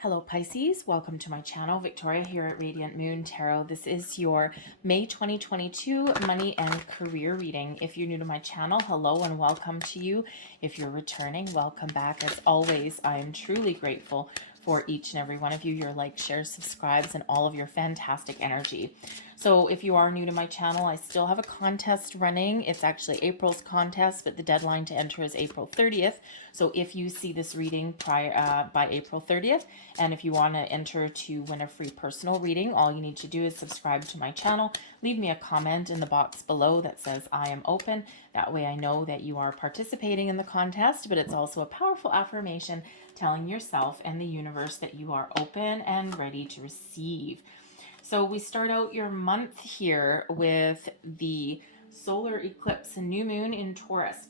Hello Pisces, welcome to my channel. Victoria here at Radiant Moon Tarot. This is your May 2022 money and career reading. If you're new to my channel, hello and welcome to you. If you're returning, welcome back. As always, I am truly grateful for each and every one of you, your likes, shares, subscribes, and all of your fantastic energy. So if you are new to my channel, I still have a contest running. It's actually April's contest, but the deadline to enter is April 30th. So if you see this reading by April 30th, and if you want to enter to win a free personal reading, all you need to do is subscribe to my channel, leave me a comment in the box below that says I am open. That way I know that you are participating in the contest, but it's also a powerful affirmation telling yourself and the universe that you are open and ready to receive. So we start out your month here with the solar eclipse and new moon in Taurus.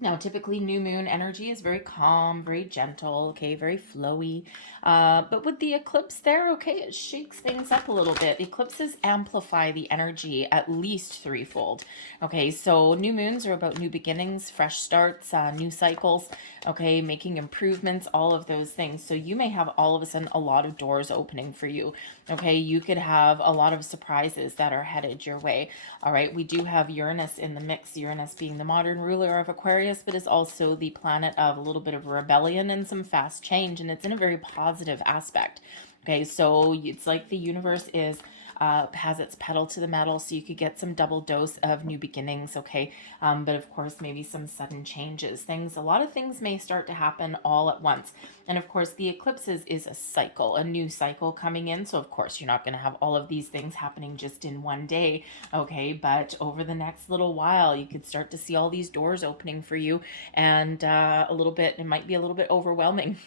Now, typically new moon energy is very calm, very gentle, okay, very flowy. But with the eclipse there, okay, it shakes things up a little bit. Eclipses amplify the energy at least threefold. Okay, so new moons are about new beginnings, fresh starts, new cycles, okay, making improvements, all of those things. So you may have all of a sudden a lot of doors opening for you. Okay, you could have a lot of surprises that are headed your way. All right, we do have Uranus in the mix, Uranus being the modern ruler of Aquarius, but is also the planet of a little bit of rebellion and some fast change, and it's in a very positive aspect. Okay, so it's like the universe is has its pedal to the metal, so you could get some double dose of new beginnings, okay? But of course, maybe some sudden changes. A lot of things may start to happen all at once. And of course, the eclipses is a cycle, a new cycle coming in. So of course, you're not going to have all of these things happening just in one day, okay? But over the next little while, you could start to see all these doors opening for you, and it might be a little bit overwhelming,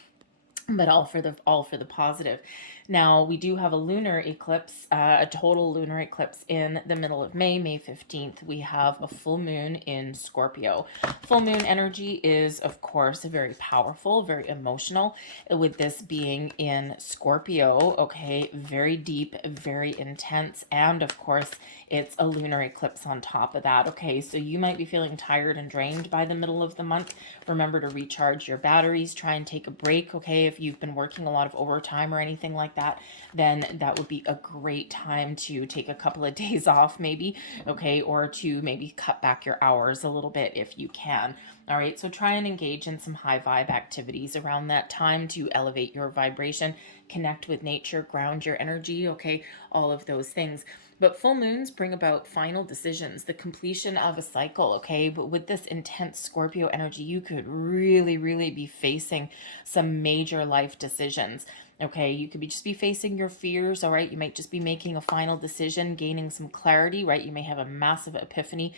but all for the positive. Now we do have a lunar eclipse, a total lunar eclipse in the middle of May 15th. We have a full moon in Scorpio. Full moon energy is, of course, very powerful, very emotional, with this being in Scorpio, okay, very deep, very intense, and of course, it's a lunar eclipse on top of that, okay? So you might be feeling tired and drained by the middle of the month. Remember to recharge your batteries, try and take a break, okay? If you've been working a lot of overtime or anything like that, then that would be a great time to take a couple of days off maybe, okay? Or to maybe cut back your hours a little bit if you can. All right, so try and engage in some high vibe activities around that time to elevate your vibration, connect with nature, ground your energy, okay? All of those things. But full moons bring about final decisions, the completion of a cycle, okay? But with this intense Scorpio energy, you could really, really be facing some major life decisions. Okay, you could just be facing your fears, all right? You might just be making a final decision, gaining some clarity, right? You may have a massive epiphany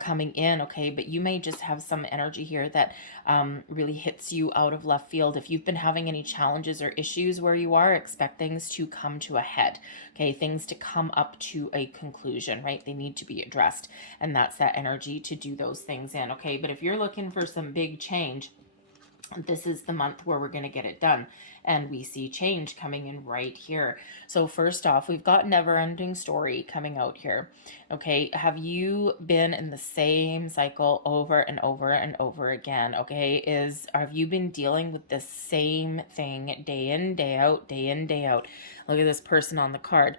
coming in, okay? But you may just have some energy here that really hits you out of left field. If you've been having any challenges or issues where you are, expect things to come to a head, okay? Things to come up to a conclusion, right? They need to be addressed, and that's that energy to do those things in, okay? But if you're looking for some big change, this is the month where we're going to get it done, and we see change coming in right here. So first off, we've got Never Ending Story coming out here. Okay, have you been in the same cycle over and over and over again? Okay, have you been dealing with the same thing day in, day out, day in, day out? Look at this person on the card.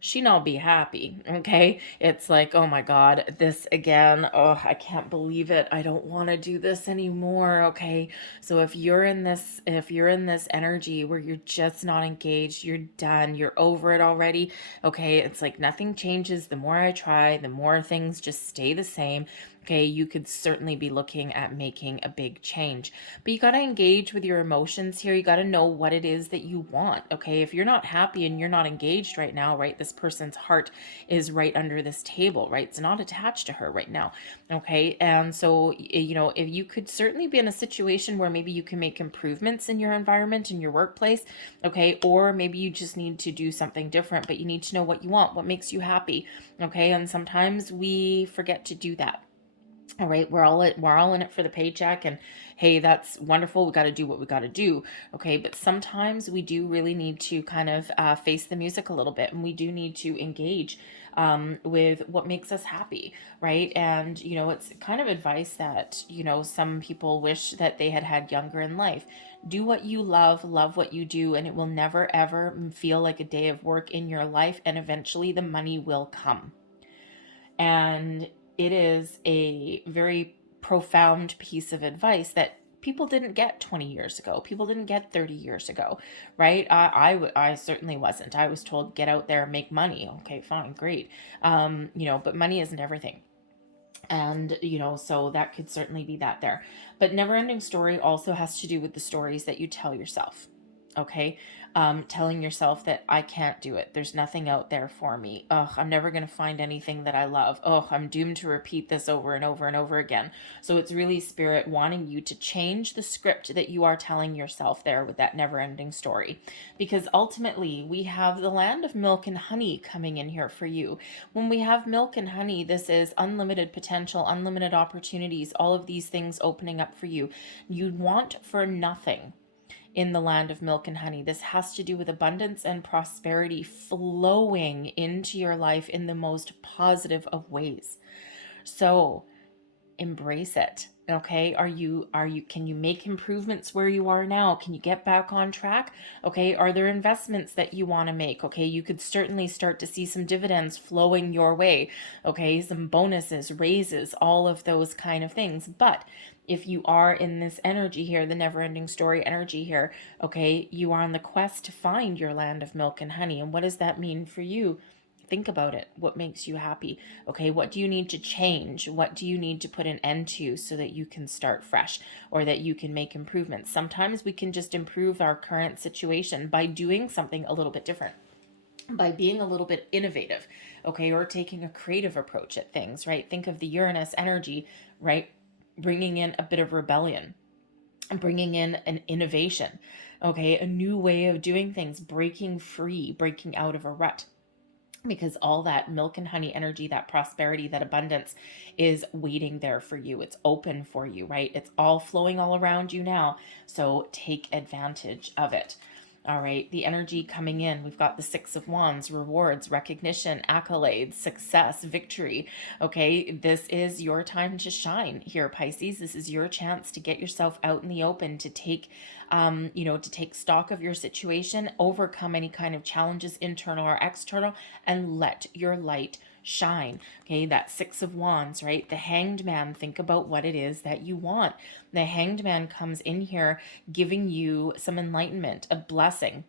She not be happy, okay? It's like, oh my God, this again. Oh, I can't believe it. I don't want to do this anymore, okay? So if you're in this energy where you're just not engaged, you're done, you're over it already, okay? It's like nothing changes. The more I try, the more things just stay the same. Okay, you could certainly be looking at making a big change. But you got to engage with your emotions here. You got to know what it is that you want. Okay, if you're not happy and you're not engaged right now, right, this person's heart is right under this table, right? It's not attached to her right now. Okay, and so, if you could certainly be in a situation where maybe you can make improvements in your environment, in your workplace, okay, or maybe you just need to do something different, but you need to know what you want, what makes you happy, okay? And sometimes we forget to do that. All right, we're all in it for the paycheck, and hey, that's wonderful. We got to do what we got to do, okay? But sometimes we do really need to kind of face the music a little bit, and we do need to engage with what makes us happy, right? And, it's kind of advice that, some people wish that they had had younger in life. Do what you love what you do, and it will never ever feel like a day of work in your life, and eventually the money will come. And it is a very profound piece of advice that people didn't get 20 years ago. People didn't get 30 years ago, right? I certainly wasn't. I was told, get out there, make money. Okay, fine, great. But money isn't everything. And, so that could certainly be that there. But never ending story also has to do with the stories that you tell yourself. Okay. Telling yourself that I can't do it. There's nothing out there for me. Ugh, I'm never going to find anything that I love. Oh, I'm doomed to repeat this over and over and over again. So it's really spirit wanting you to change the script that you are telling yourself there with that never ending story. Because ultimately we have the land of milk and honey coming in here for you. When we have milk and honey, this is unlimited potential, unlimited opportunities, all of these things opening up for you. You'd want for nothing in the land of milk and honey. This has to do with abundance and prosperity flowing into your life in the most positive of ways. So embrace it. Okay. Can you make improvements where you are now? Can you get back on track? Okay. Are there investments that you want to make? Okay. You could certainly start to see some dividends flowing your way. Okay. Some bonuses, raises, all of those kind of things. But if you are in this energy here, the never ending story energy here, okay, you are on the quest to find your land of milk and honey. And what does that mean for you? Think about it. What makes you happy? Okay, what do you need to change? What do you need to put an end to so that you can start fresh or that you can make improvements? Sometimes we can just improve our current situation by doing something a little bit different, by being a little bit innovative, okay, or taking a creative approach at things, right? Think of the Uranus energy, right? Bringing in a bit of rebellion, bringing in an innovation, okay, a new way of doing things, breaking free, breaking out of a rut. Because all that milk and honey energy, that prosperity, that abundance is waiting there for you. It's open for you, right? It's all flowing all around you now. So take advantage of it. All right, the energy coming in, we've got the Six of Wands, rewards, recognition, accolades, success, victory. Okay, this is your time to shine here, Pisces. This is your chance to get yourself out in the open, to take, to take stock of your situation, overcome any kind of challenges, internal or external, and let your light shine. Okay, that Six of Wands, right? The Hanged Man, think about what it is that you want. The Hanged Man comes in here giving you some enlightenment, a blessing,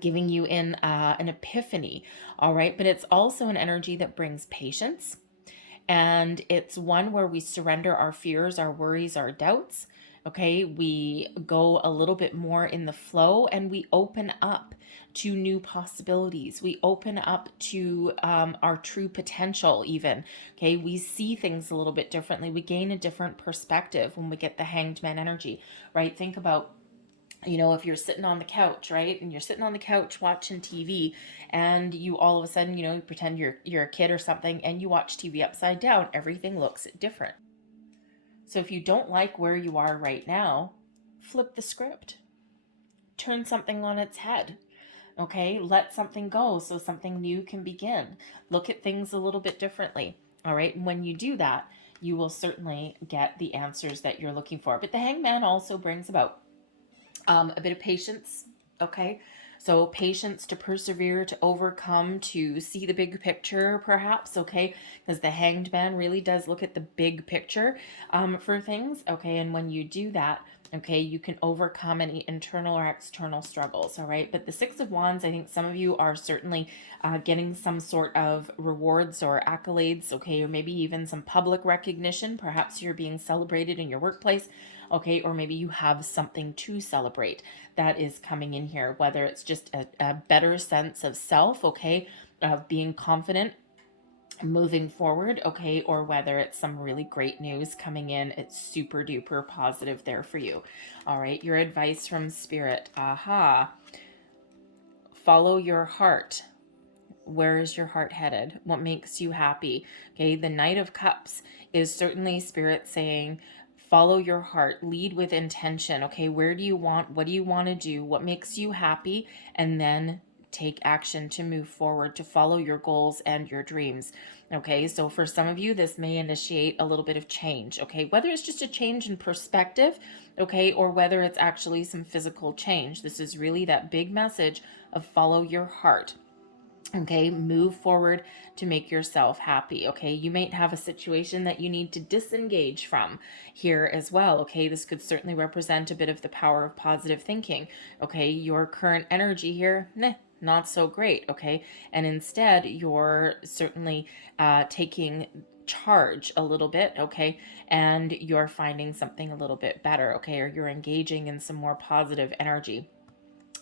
giving you an epiphany. All right, but it's also an energy that brings patience, and it's one where we surrender our fears, our worries, our doubts. Okay, we go a little bit more in the flow, and we open up to new possibilities. We open up to our true potential, even. Okay, we see things a little bit differently. We gain a different perspective when we get the Hanged Man energy, right? Think about, if you're sitting on the couch, right, and you're sitting on the couch watching TV, and you all of a sudden, you pretend you're a kid or something, and you watch TV upside down, everything looks different. So if you don't like where you are right now, flip the script, turn something on its head. Okay, let something go so something new can begin. Look at things a little bit differently. All right, and when you do that, you will certainly get the answers that you're looking for. But the Hangman also brings about a bit of patience. Okay, so patience to persevere, to overcome, to see the big picture, perhaps. Okay, because the Hanged Man really does look at the big picture for things. Okay, and when you do that, okay, you can overcome any internal or external struggles. All right, but the Six of Wands, I think some of you are certainly getting some sort of rewards or accolades. Okay, or maybe even some public recognition. Perhaps you're being celebrated in your workplace. Okay, or maybe you have something to celebrate that is coming in here, whether it's just a better sense of self, okay, of being confident, moving forward, okay, or whether it's some really great news coming in. It's super duper positive there for you. All right, your advice from Spirit. Follow your heart. Where is your heart headed? What makes you happy? Okay, the Knight of Cups is certainly Spirit saying, follow your heart, lead with intention. Okay, what do you want to do? What makes you happy? And then take action, to move forward, to follow your goals and your dreams. Okay, so for some of you, this may initiate a little bit of change, okay, whether it's just a change in perspective, okay, or whether it's actually some physical change. This is really that big message of follow your heart. Okay, move forward to make yourself happy. Okay, you might have a situation that you need to disengage from here as well. Okay, this could certainly represent a bit of the power of positive thinking. Okay, your current energy here, not so great. Okay, and instead you're certainly taking charge a little bit, okay, and you're finding something a little bit better, okay, or you're engaging in some more positive energy.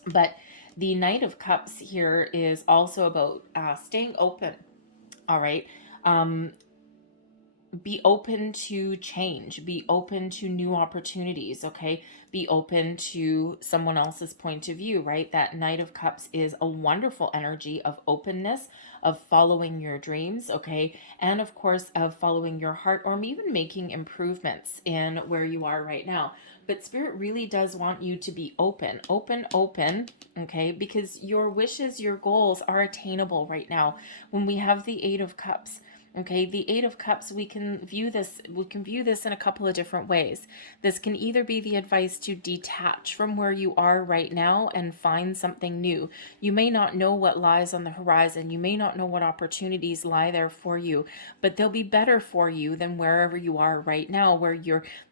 But the Knight of Cups here is also about staying open. All right. Be open to change, be open to new opportunities, okay? Be open to someone else's point of view, right? That Knight of Cups is a wonderful energy of openness, of following your dreams, okay? And of course, of following your heart, or even making improvements in where you are right now. But Spirit really does want you to be open, okay? Because your wishes, your goals are attainable right now. When we have the Eight of Cups, okay, the Eight of Cups, we can view this in a couple of different ways. This can either be the advice to detach from where you are right now and find something new. You may not know what lies on the horizon. You may not know what opportunities lie there for you, but they'll be better for you than wherever you are right now, where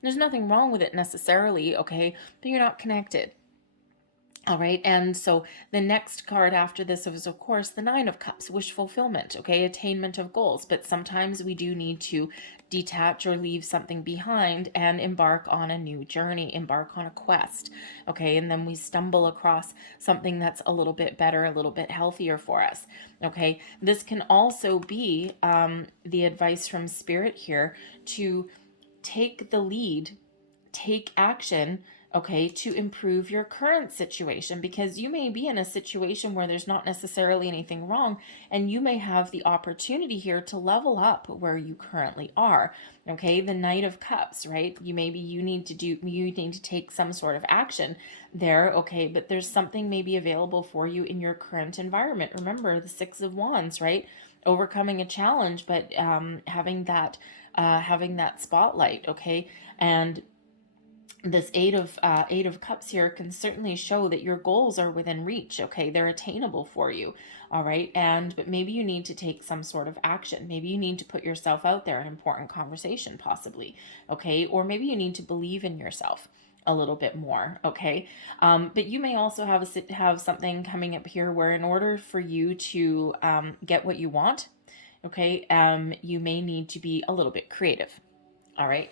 there's nothing wrong with it necessarily, okay, but you're not connected. All right, and so the next card after this is, of course, the Nine of Cups, wish fulfillment, okay, attainment of goals. But sometimes we do need to detach or leave something behind and embark on a new journey, embark on a quest, okay, and then we stumble across something that's a little bit better, a little bit healthier for us, okay. This can also be the advice from Spirit here to take the lead, take action, okay, to improve your current situation, because you may be in a situation where there's not necessarily anything wrong, and you may have the opportunity here to level up where you currently are. Okay, the Knight of Cups, right? You need to take some sort of action there, okay, but there's something maybe available for you in your current environment. Remember the Six of Wands, right? Overcoming a challenge, but having that spotlight, okay, and this eight of cups here can certainly show that your goals are within reach, okay, they're attainable for you, all right, but maybe you need to take some sort of action. Maybe you need to put yourself out there in important conversation, possibly, okay, or maybe you need to believe in yourself a little bit more, okay, but you may also have something coming up here where in order for you to get what you want, okay, you may need to be a little bit creative, all right.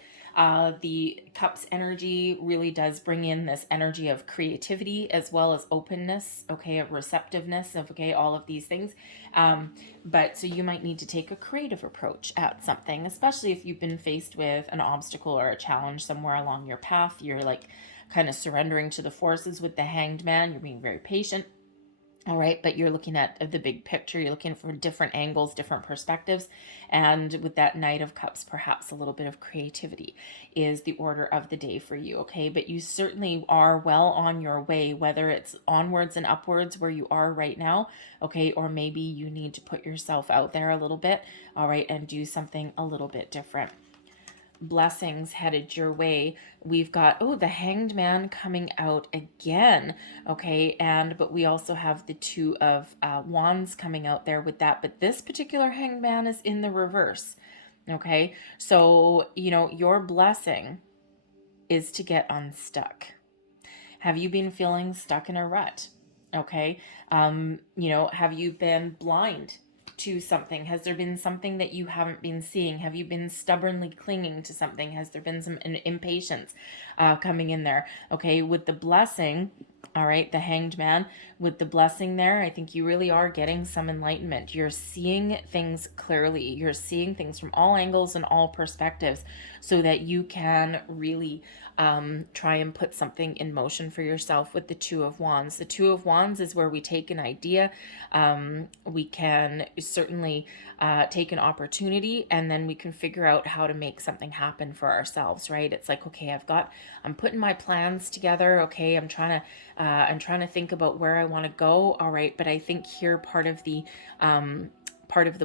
The cups energy really does bring in this energy of creativity as well as openness, okay, of receptiveness, of, okay, all of these things. But so you might need to take a creative approach at something, especially if you've been faced with an obstacle or a challenge somewhere along your path. You're like kind of surrendering to the forces with the Hanged Man. You're being very patient. All right, but you're looking at the big picture. You're looking for different angles, different perspectives. And with that Knight of Cups, perhaps a little bit of creativity is the order of the day for you, okay? But you certainly are well on your way, whether it's onwards and upwards where you are right now, okay? Or maybe you need to put yourself out there a little bit, all right, and do something a little bit different. Blessings headed your way. We've got, the Hanged Man coming out again, okay, but we also have the Two of Wands coming out there with that, but this particular Hanged Man is in the reverse, okay, so your blessing is to get unstuck. Have you been feeling stuck in a rut? Okay, have you been blind to something? Has there been something that you haven't been seeing? Have you been stubbornly clinging to something? Has there been some impatience coming in there? Okay, with the blessing, all right, the Hanged Man, with the blessing there, I think you really are getting some enlightenment. You're seeing things clearly. You're seeing things from all angles and all perspectives so that you can really try and put something in motion for yourself with the Two of Wands. The Two of Wands is where we take an idea, we can certainly take an opportunity, and then we can figure out how to make something happen for ourselves, right? It's like, okay, I'm putting my plans together, okay, I'm trying to I'm trying to think about where I want to go. All right, but I think here part of the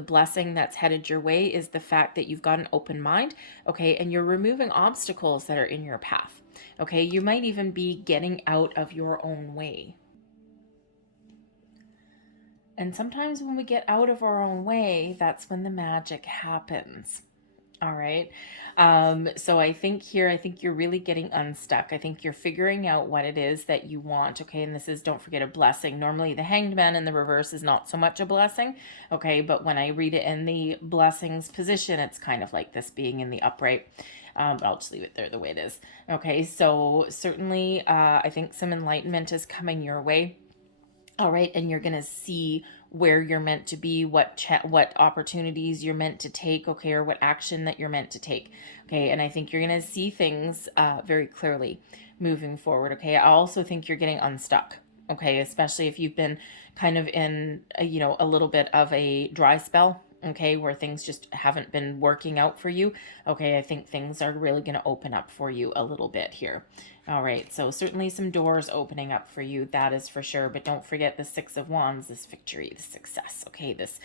blessing that's headed your way is the fact that you've got an open mind, okay, and you're removing obstacles that are in your path. Okay, you might even be getting out of your own way. And sometimes when we get out of our own way, that's when the magic happens. All right. So I think here, I think you're really getting unstuck. I think you're figuring out what it is that you want. Okay. And this is, don't forget, a blessing. Normally the Hanged Man in the reverse is not so much a blessing. Okay. But when I read it in the blessings position, it's kind of like this being in the upright. But I'll just leave it there the way it is. Okay. So certainly, I think some enlightenment is coming your way. All right, and you're gonna see where you're meant to be, what opportunities you're meant to take, okay, or what action that you're meant to take, okay. And I think you're gonna see things very clearly moving forward, okay. I also think you're getting unstuck, okay, especially if you've been kind of in a little bit of a dry spell, okay, where things just haven't been working out for you, okay. I think things are really going to open up for you a little bit here. All right, so certainly some doors opening up for you, that is for sure. But don't forget the Six of Wands, this victory, this success, okay, this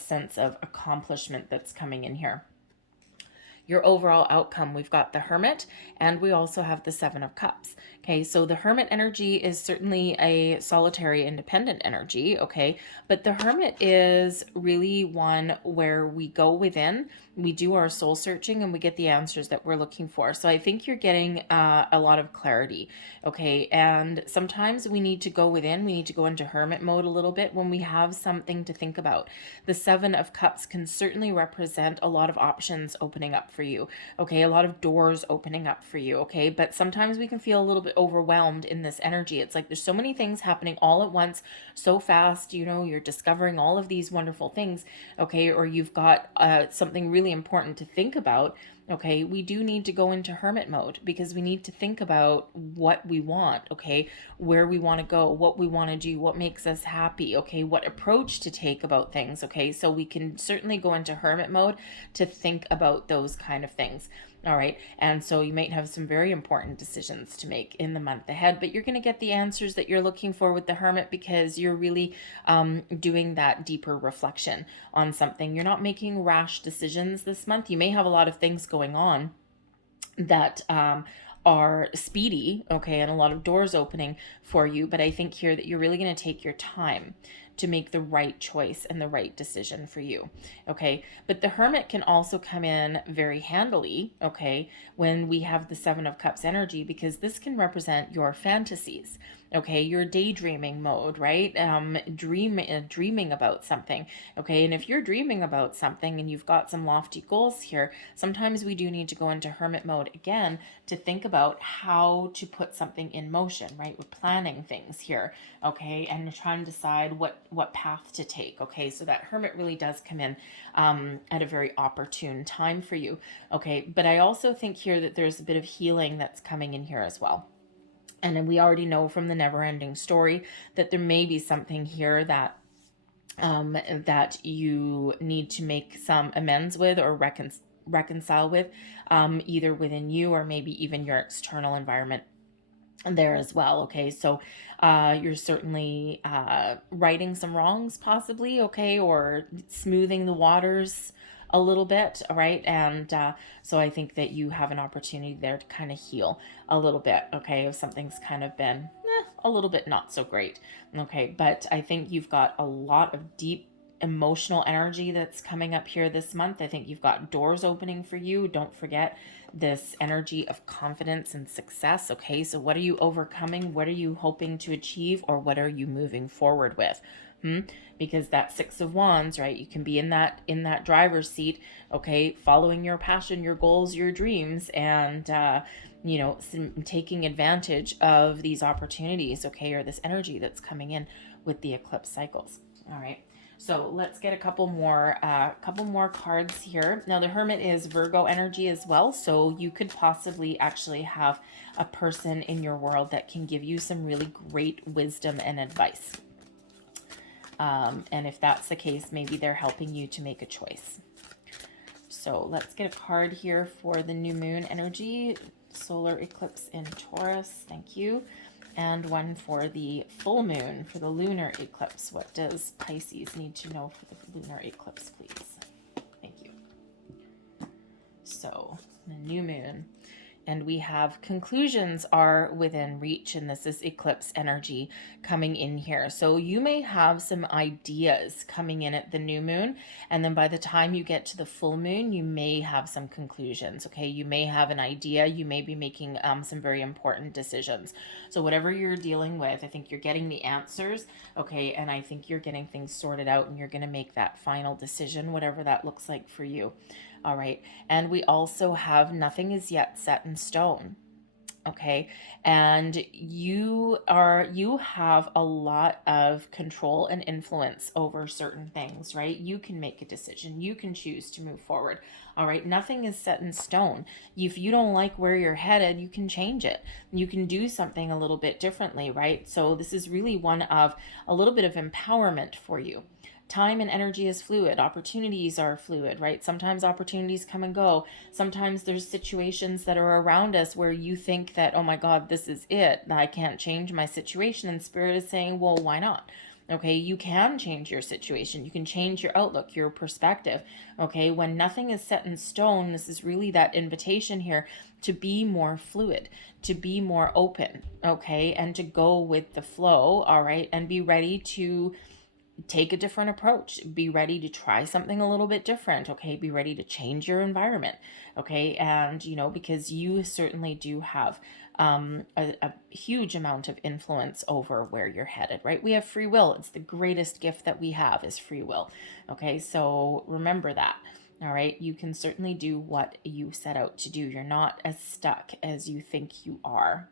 sense of accomplishment that's coming in here. Your overall outcome, we've got the Hermit, and we also have the Seven of Cups. Okay, so the Hermit energy is certainly a solitary, independent energy, okay, but the Hermit is really one where we go within, we do our soul searching, and we get the answers that we're looking for. So I think you're getting a lot of clarity, okay, and sometimes we need to go within, we need to go into Hermit mode a little bit when we have something to think about. The Seven of Cups can certainly represent a lot of options opening up for you, okay, a lot of doors opening up for you, okay, but sometimes we can feel a little bit overwhelmed in this energy. It's like there's so many things happening all at once, so fast, you're discovering all of these wonderful things, okay, or you've got something really important to think about. Okay, we do need to go into Hermit mode because we need to think about what we want, okay, where we want to go, what we want to do, what makes us happy, okay, what approach to take about things, okay, so we can certainly go into Hermit mode to think about those kind of things. All right, and so you might have some very important decisions to make in the month ahead, but you're going to get the answers that you're looking for with the Hermit because you're really doing that deeper reflection on something. You're not making rash decisions this month. You may have a lot of things going on that are speedy, okay, and a lot of doors opening for you, but I think here that you're really going to take your time to make the right choice and the right decision for you, okay. But the Hermit can also come in very handily, okay, when we have the Seven of Cups energy, because this can represent your fantasies, okay, your daydreaming mode, right? Dreaming about something, okay. And if you're dreaming about something and you've got some lofty goals here, sometimes we do need to go into Hermit mode again to think about how to put something in motion, right? We're planning things here, okay, and trying to decide what path to take, okay. So that Hermit really does come in at a very opportune time for you, okay. But I also think here that there's a bit of healing that's coming in here as well. And then we already know from the never-ending story that there may be something here that that you need to make some amends with or reconcile with, either within you or maybe even your external environment there as well, okay. So you're certainly righting some wrongs possibly, okay, or smoothing the waters a little bit, all right. And so I think that you have an opportunity there to kind of heal a little bit, okay, if something's kind of been a little bit not so great, okay. But I think you've got a lot of deep emotional energy that's coming up here this month. I think you've got doors opening for you. Don't forget this energy of confidence and success, okay. So what are you overcoming? What are you hoping to achieve? Or what are you moving forward with? Because that Six of Wands, right, you can be in that driver's seat, okay, following your passion, your goals, your dreams, and taking advantage of these opportunities, okay, or this energy that's coming in with the eclipse cycles. All right, so let's get a couple more cards here. Now the Hermit is Virgo energy as well, so you could possibly actually have a person in your world that can give you some really great wisdom and advice. And if that's the case, maybe they're helping you to make a choice. So let's get a card here for the new moon energy, solar eclipse in Taurus. Thank you. and one for the full moon, for the lunar eclipse. What does Pisces need to know for the lunar eclipse, please? Thank you. So, the new moon. And we have conclusions are within reach, and this is eclipse energy coming in here. So you may have some ideas coming in at the new moon, and then by the time you get to the full moon, you may have some conclusions. Okay, you may have an idea, you may be making some very important decisions. So whatever you're dealing with, I think you're getting the answers. Okay, and I think you're getting things sorted out, and you're going to make that final decision, whatever that looks like for you. All right. And we also have nothing is yet set in stone. Okay. And you have a lot of control and influence over certain things, right? You can make a decision. You can choose to move forward. All right. Nothing is set in stone. If you don't like where you're headed, you can change it. You can do something a little bit differently, right? So this is really one of a little bit of empowerment for you. Time and energy is fluid. Opportunities are fluid, right? Sometimes opportunities come and go. Sometimes there's situations that are around us where you think that, oh my God, this is it. I can't change my situation. And Spirit is saying, well, why not? Okay, you can change your situation. You can change your outlook, your perspective. Okay, when nothing is set in stone, this is really that invitation here to be more fluid, to be more open, okay, and to go with the flow, all right, and be ready to take a different approach. Be ready to try something a little bit different. Okay. Be ready to change your environment. Okay. And, because you certainly do have a huge amount of influence over where you're headed, right? We have free will. It's the greatest gift that we have is free will. Okay. So remember that. All right. You can certainly do what you set out to do. You're not as stuck as you think you are.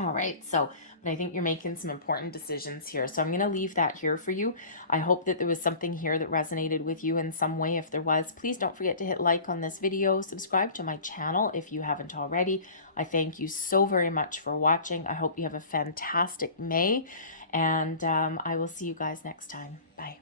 All right, but I think you're making some important decisions here. So I'm going to leave that here for you. I hope that there was something here that resonated with you in some way. If there was, please don't forget to hit like on this video. Subscribe to my channel if you haven't already. I thank you so very much for watching. I hope you have a fantastic May, and I will see you guys next time. Bye.